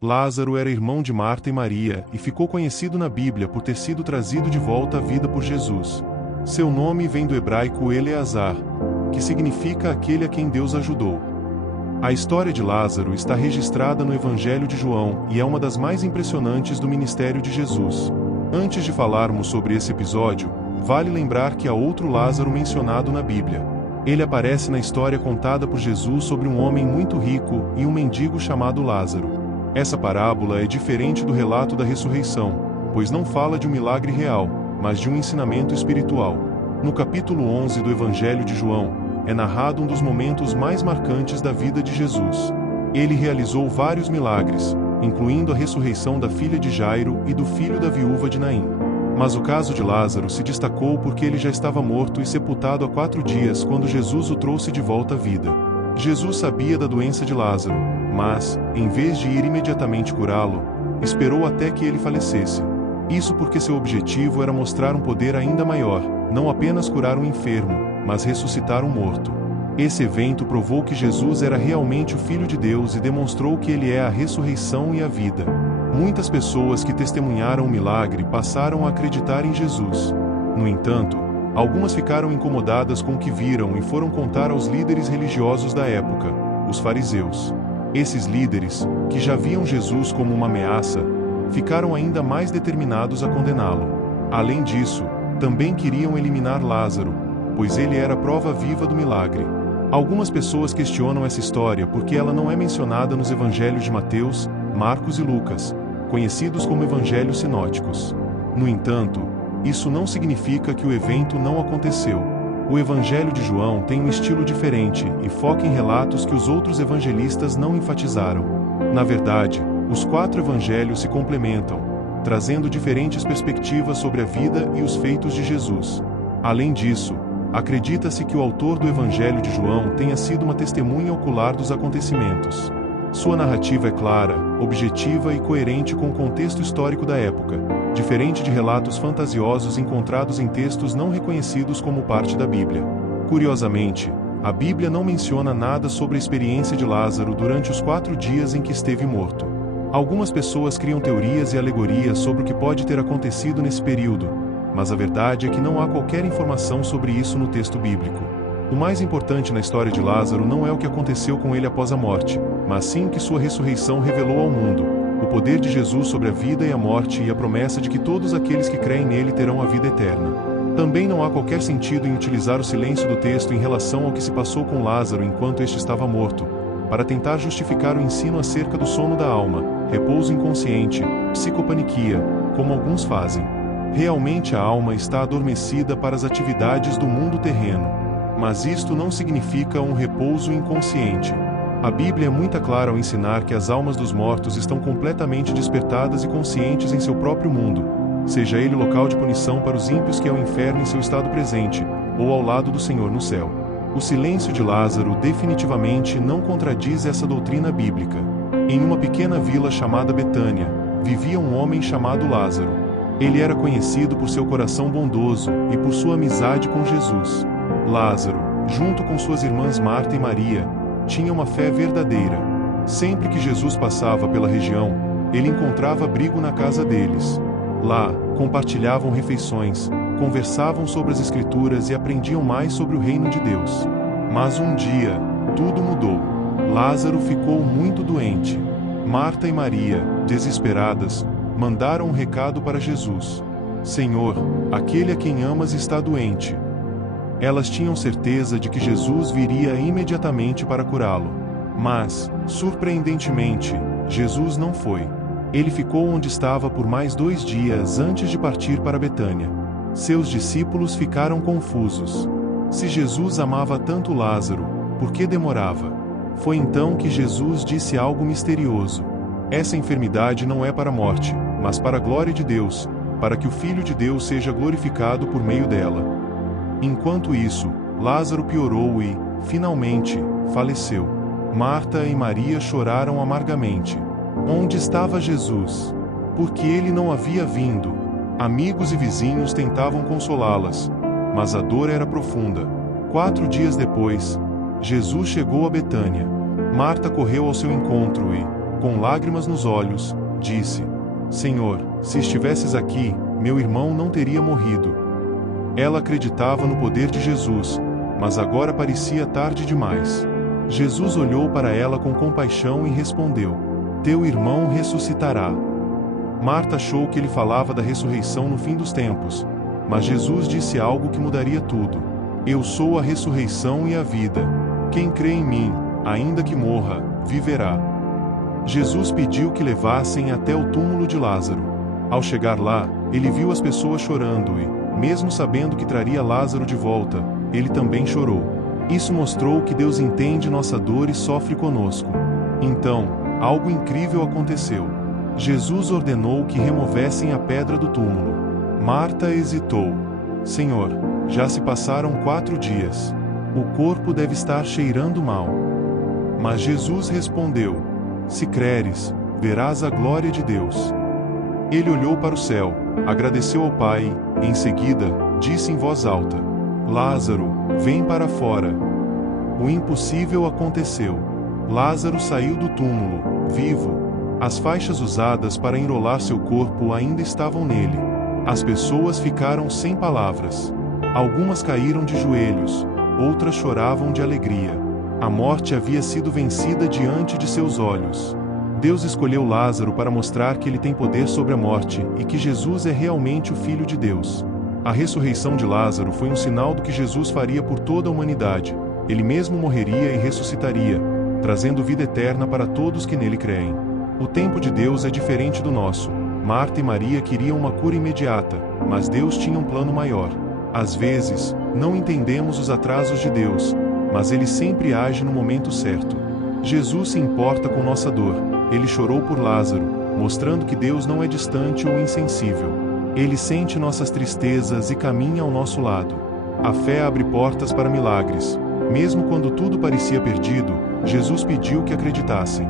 Lázaro era irmão de Marta e Maria e ficou conhecido na Bíblia por ter sido trazido de volta à vida por Jesus. Seu nome vem do hebraico Eleazar, que significa aquele a quem Deus ajudou. A história de Lázaro está registrada no Evangelho de João e é uma das mais impressionantes do ministério de Jesus. Antes de falarmos sobre esse episódio, vale lembrar que há outro Lázaro mencionado na Bíblia. Ele aparece na história contada por Jesus sobre um homem muito rico e um mendigo chamado Lázaro. Essa parábola é diferente do relato da ressurreição, pois não fala de um milagre real, mas de um ensinamento espiritual. No capítulo 11 do Evangelho de João, é narrado um dos momentos mais marcantes da vida de Jesus. Ele realizou vários milagres, incluindo a ressurreição da filha de Jairo e do filho da viúva de Naim. Mas o caso de Lázaro se destacou porque ele já estava morto e sepultado há 4 dias quando Jesus o trouxe de volta à vida. Jesus sabia da doença de Lázaro, mas, em vez de ir imediatamente curá-lo, esperou até que ele falecesse. Isso porque seu objetivo era mostrar um poder ainda maior, não apenas curar um enfermo, mas ressuscitar um morto. Esse evento provou que Jesus era realmente o Filho de Deus e demonstrou que ele é a ressurreição e a vida. Muitas pessoas que testemunharam o milagre passaram a acreditar em Jesus. No entanto, algumas ficaram incomodadas com o que viram e foram contar aos líderes religiosos da época, os fariseus. Esses líderes, que já viam Jesus como uma ameaça, ficaram ainda mais determinados a condená-lo. Além disso, também queriam eliminar Lázaro, pois ele era a prova viva do milagre. Algumas pessoas questionam essa história porque ela não é mencionada nos evangelhos de Mateus, Marcos e Lucas, conhecidos como evangelhos sinóticos. No entanto, isso não significa que o evento não aconteceu. O Evangelho de João tem um estilo diferente e foca em relatos que os outros evangelistas não enfatizaram. Na verdade, os 4 evangelhos se complementam, trazendo diferentes perspectivas sobre a vida e os feitos de Jesus. Além disso, acredita-se que o autor do Evangelho de João tenha sido uma testemunha ocular dos acontecimentos. Sua narrativa é clara, objetiva e coerente com o contexto histórico da época, diferente de relatos fantasiosos encontrados em textos não reconhecidos como parte da Bíblia. Curiosamente, a Bíblia não menciona nada sobre a experiência de Lázaro durante os 4 dias em que esteve morto. Algumas pessoas criam teorias e alegorias sobre o que pode ter acontecido nesse período, mas a verdade é que não há qualquer informação sobre isso no texto bíblico. O mais importante na história de Lázaro não é o que aconteceu com ele após a morte, mas sim o que sua ressurreição revelou ao mundo, o poder de Jesus sobre a vida e a morte e a promessa de que todos aqueles que creem nele terão a vida eterna. Também não há qualquer sentido em utilizar o silêncio do texto em relação ao que se passou com Lázaro enquanto este estava morto, para tentar justificar o ensino acerca do sono da alma, repouso inconsciente, psicopaniquia, como alguns fazem. Realmente a alma está adormecida para as atividades do mundo terreno. Mas isto não significa um repouso inconsciente. A Bíblia é muito clara ao ensinar que as almas dos mortos estão completamente despertadas e conscientes em seu próprio mundo, seja ele local de punição para os ímpios que é o inferno em seu estado presente, ou ao lado do Senhor no céu. O silêncio de Lázaro definitivamente não contradiz essa doutrina bíblica. Em uma pequena vila chamada Betânia, vivia um homem chamado Lázaro. Ele era conhecido por seu coração bondoso e por sua amizade com Jesus. Lázaro, junto com suas irmãs Marta e Maria, tinha uma fé verdadeira. Sempre que Jesus passava pela região, ele encontrava abrigo na casa deles. Lá, compartilhavam refeições, conversavam sobre as Escrituras e aprendiam mais sobre o reino de Deus. Mas um dia, tudo mudou. Lázaro ficou muito doente. Marta e Maria, desesperadas, mandaram um recado para Jesus: Senhor, aquele a quem amas está doente. Elas tinham certeza de que Jesus viria imediatamente para curá-lo. Mas, surpreendentemente, Jesus não foi. Ele ficou onde estava por mais 2 dias antes de partir para Betânia. Seus discípulos ficaram confusos. Se Jesus amava tanto Lázaro, por que demorava? Foi então que Jesus disse algo misterioso: essa enfermidade não é para a morte, mas para a glória de Deus, para que o Filho de Deus seja glorificado por meio dela. Enquanto isso, Lázaro piorou e, finalmente, faleceu. Marta e Maria choraram amargamente. Onde estava Jesus? Porque ele não havia vindo. Amigos e vizinhos tentavam consolá-las, mas a dor era profunda. 4 dias depois, Jesus chegou a Betânia. Marta correu ao seu encontro e, Com lágrimas nos olhos, disse: Senhor, se estivesses aqui, meu irmão não teria morrido. Ela acreditava no poder de Jesus, mas agora parecia tarde demais. Jesus olhou para ela com compaixão e respondeu: Teu irmão ressuscitará. Marta achou que ele falava da ressurreição no fim dos tempos, mas Jesus disse algo que mudaria tudo. Eu sou a ressurreição e a vida. Quem crê em mim, ainda que morra, viverá. Jesus pediu que levassem até o túmulo de Lázaro. Ao chegar lá, ele viu as pessoas chorando e, mesmo sabendo que traria Lázaro de volta, ele também chorou. Isso mostrou que Deus entende nossa dor e sofre conosco. Então, algo incrível aconteceu. Jesus ordenou que removessem a pedra do túmulo. Marta hesitou. Senhor, já se passaram 4 dias. O corpo deve estar cheirando mal. Mas Jesus respondeu: Se creres, verás a glória de Deus. Ele olhou para o céu, agradeceu ao Pai, e em seguida, disse em voz alta: Lázaro, vem para fora. O impossível aconteceu. Lázaro saiu do túmulo, vivo. As faixas usadas para enrolar seu corpo ainda estavam nele. As pessoas ficaram sem palavras. Algumas caíram de joelhos, outras choravam de alegria. A morte havia sido vencida diante de seus olhos. Deus escolheu Lázaro para mostrar que ele tem poder sobre a morte e que Jesus é realmente o Filho de Deus. A ressurreição de Lázaro foi um sinal do que Jesus faria por toda a humanidade. Ele mesmo morreria e ressuscitaria, trazendo vida eterna para todos que nele creem. O tempo de Deus é diferente do nosso. Marta e Maria queriam uma cura imediata, mas Deus tinha um plano maior. Às vezes, não entendemos os atrasos de Deus, mas Ele sempre age no momento certo. Jesus se importa com nossa dor. Ele chorou por Lázaro, mostrando que Deus não é distante ou insensível. Ele sente nossas tristezas e caminha ao nosso lado. A fé abre portas para milagres. Mesmo quando tudo parecia perdido, Jesus pediu que acreditassem.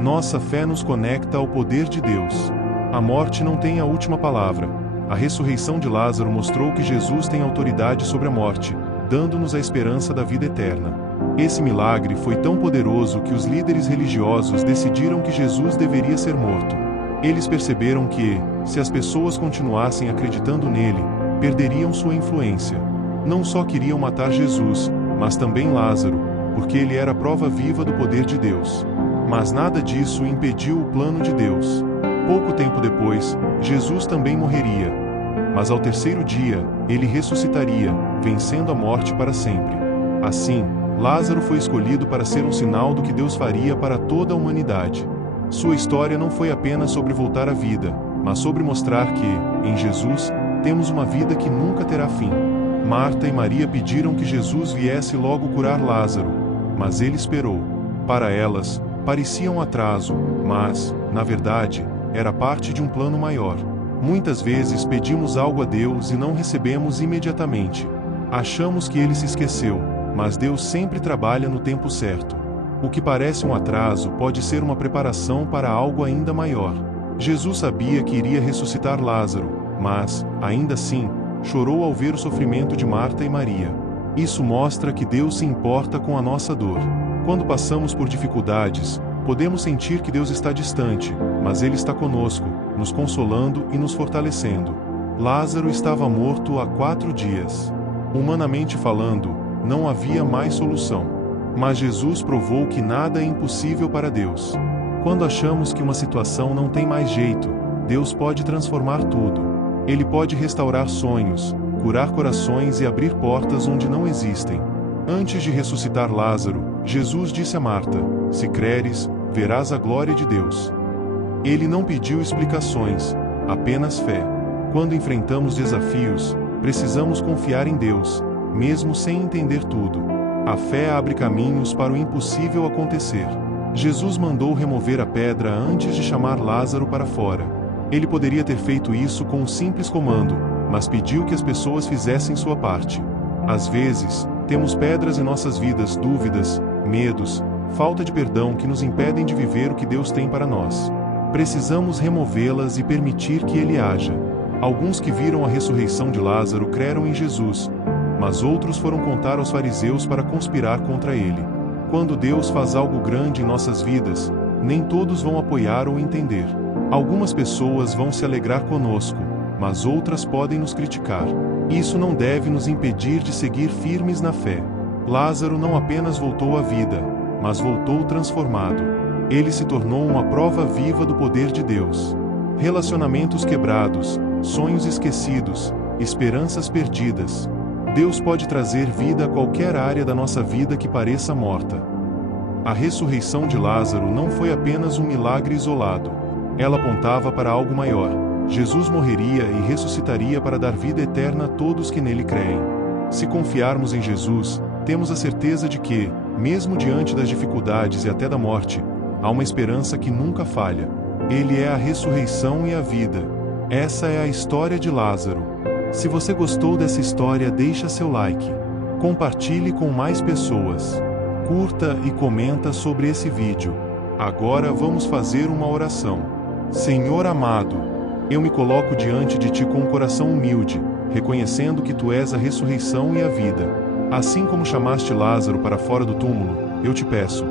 Nossa fé nos conecta ao poder de Deus. A morte não tem a última palavra. A ressurreição de Lázaro mostrou que Jesus tem autoridade sobre a morte, dando-nos a esperança da vida eterna. Esse milagre foi tão poderoso que os líderes religiosos decidiram que Jesus deveria ser morto. Eles perceberam que, se as pessoas continuassem acreditando nele, perderiam sua influência. Não só queriam matar Jesus, mas também Lázaro, porque ele era a prova viva do poder de Deus. Mas nada disso impediu o plano de Deus. Pouco tempo depois, Jesus também morreria. Mas ao 3º dia, ele ressuscitaria, vencendo a morte para sempre. Assim, Lázaro foi escolhido para ser um sinal do que Deus faria para toda a humanidade. Sua história não foi apenas sobre voltar à vida, mas sobre mostrar que, em Jesus, temos uma vida que nunca terá fim. Marta e Maria pediram que Jesus viesse logo curar Lázaro, mas ele esperou. Para elas, parecia um atraso, mas, na verdade, era parte de um plano maior. Muitas vezes pedimos algo a Deus e não recebemos imediatamente. Achamos que Ele se esqueceu, mas Deus sempre trabalha no tempo certo. O que parece um atraso pode ser uma preparação para algo ainda maior. Jesus sabia que iria ressuscitar Lázaro, mas, ainda assim, chorou ao ver o sofrimento de Marta e Maria. Isso mostra que Deus se importa com a nossa dor. Quando passamos por dificuldades, podemos sentir que Deus está distante, mas Ele está conosco, nos consolando e nos fortalecendo. Lázaro estava morto há 4 dias. Humanamente falando, não havia mais solução. Mas Jesus provou que nada é impossível para Deus. Quando achamos que uma situação não tem mais jeito, Deus pode transformar tudo. Ele pode restaurar sonhos, curar corações e abrir portas onde não existem. Antes de ressuscitar Lázaro, Jesus disse a Marta: Se creres, verás a glória de Deus. Ele não pediu explicações, apenas fé. Quando enfrentamos desafios, precisamos confiar em Deus, mesmo sem entender tudo. A fé abre caminhos para o impossível acontecer. Jesus mandou remover a pedra antes de chamar Lázaro para fora. Ele poderia ter feito isso com um simples comando, mas pediu que as pessoas fizessem sua parte. Às vezes, temos pedras em nossas vidas, dúvidas, medos, falta de perdão que nos impedem de viver o que Deus tem para nós. Precisamos removê-las e permitir que Ele haja. Alguns que viram a ressurreição de Lázaro creram em Jesus, mas outros foram contar aos fariseus para conspirar contra ele. Quando Deus faz algo grande em nossas vidas, Nem todos vão apoiar ou entender. Algumas pessoas vão se alegrar conosco, mas outras podem nos criticar. Isso não deve nos impedir de seguir firmes na fé. Lázaro não apenas voltou à vida, mas voltou transformado. Ele se tornou uma prova viva do poder de Deus. Relacionamentos quebrados, sonhos esquecidos, esperanças perdidas. Deus pode trazer vida a qualquer área da nossa vida que pareça morta. A ressurreição de Lázaro não foi apenas um milagre isolado. Ela apontava para algo maior. Jesus morreria e ressuscitaria para dar vida eterna a todos que nele creem. Se confiarmos em Jesus, temos a certeza de que, mesmo diante das dificuldades e até da morte, há uma esperança que nunca falha. Ele é a ressurreição e a vida. Essa é a história de Lázaro. Se você gostou dessa história, deixa seu like. Compartilhe com mais pessoas. Curta e comenta sobre esse vídeo. Agora vamos fazer uma oração. Senhor amado, eu me coloco diante de Ti com um coração humilde, reconhecendo que Tu és a ressurreição e a vida. Assim como chamaste Lázaro para fora do túmulo, eu te peço,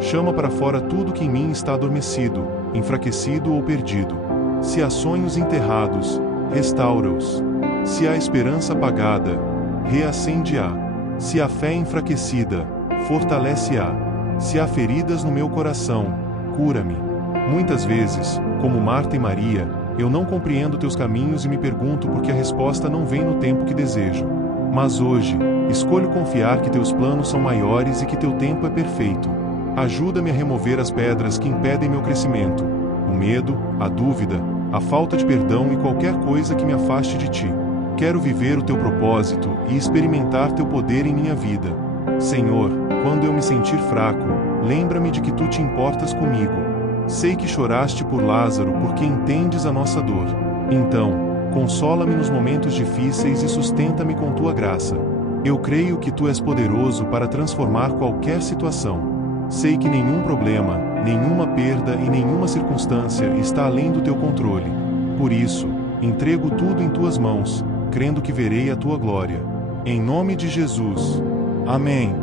chama para fora tudo que em mim está adormecido, enfraquecido ou perdido. Se há sonhos enterrados, restaura-os. Se há esperança apagada, reacende-a. Se há fé enfraquecida, fortalece-a. Se há feridas no meu coração, cura-me. Muitas vezes, como Marta e Maria, eu não compreendo teus caminhos e me pergunto por que a resposta não vem no tempo que desejo. Mas hoje, escolho confiar que teus planos são maiores e que teu tempo é perfeito. Ajuda-me a remover as pedras que impedem meu crescimento, o medo, a dúvida, a falta de perdão e qualquer coisa que me afaste de Ti. Quero viver o Teu propósito e experimentar Teu poder em minha vida. Senhor, quando eu me sentir fraco, lembra-me de que Tu te importas comigo. Sei que choraste por Lázaro porque entendes a nossa dor. Então, consola-me nos momentos difíceis e sustenta-me com Tua graça. Eu creio que Tu és poderoso para transformar qualquer situação. Sei que nenhum problema, nenhuma perda e nenhuma circunstância está além do Teu controle. Por isso, entrego tudo em Tuas mãos, crendo que verei a Tua glória. Em nome de Jesus. Amém.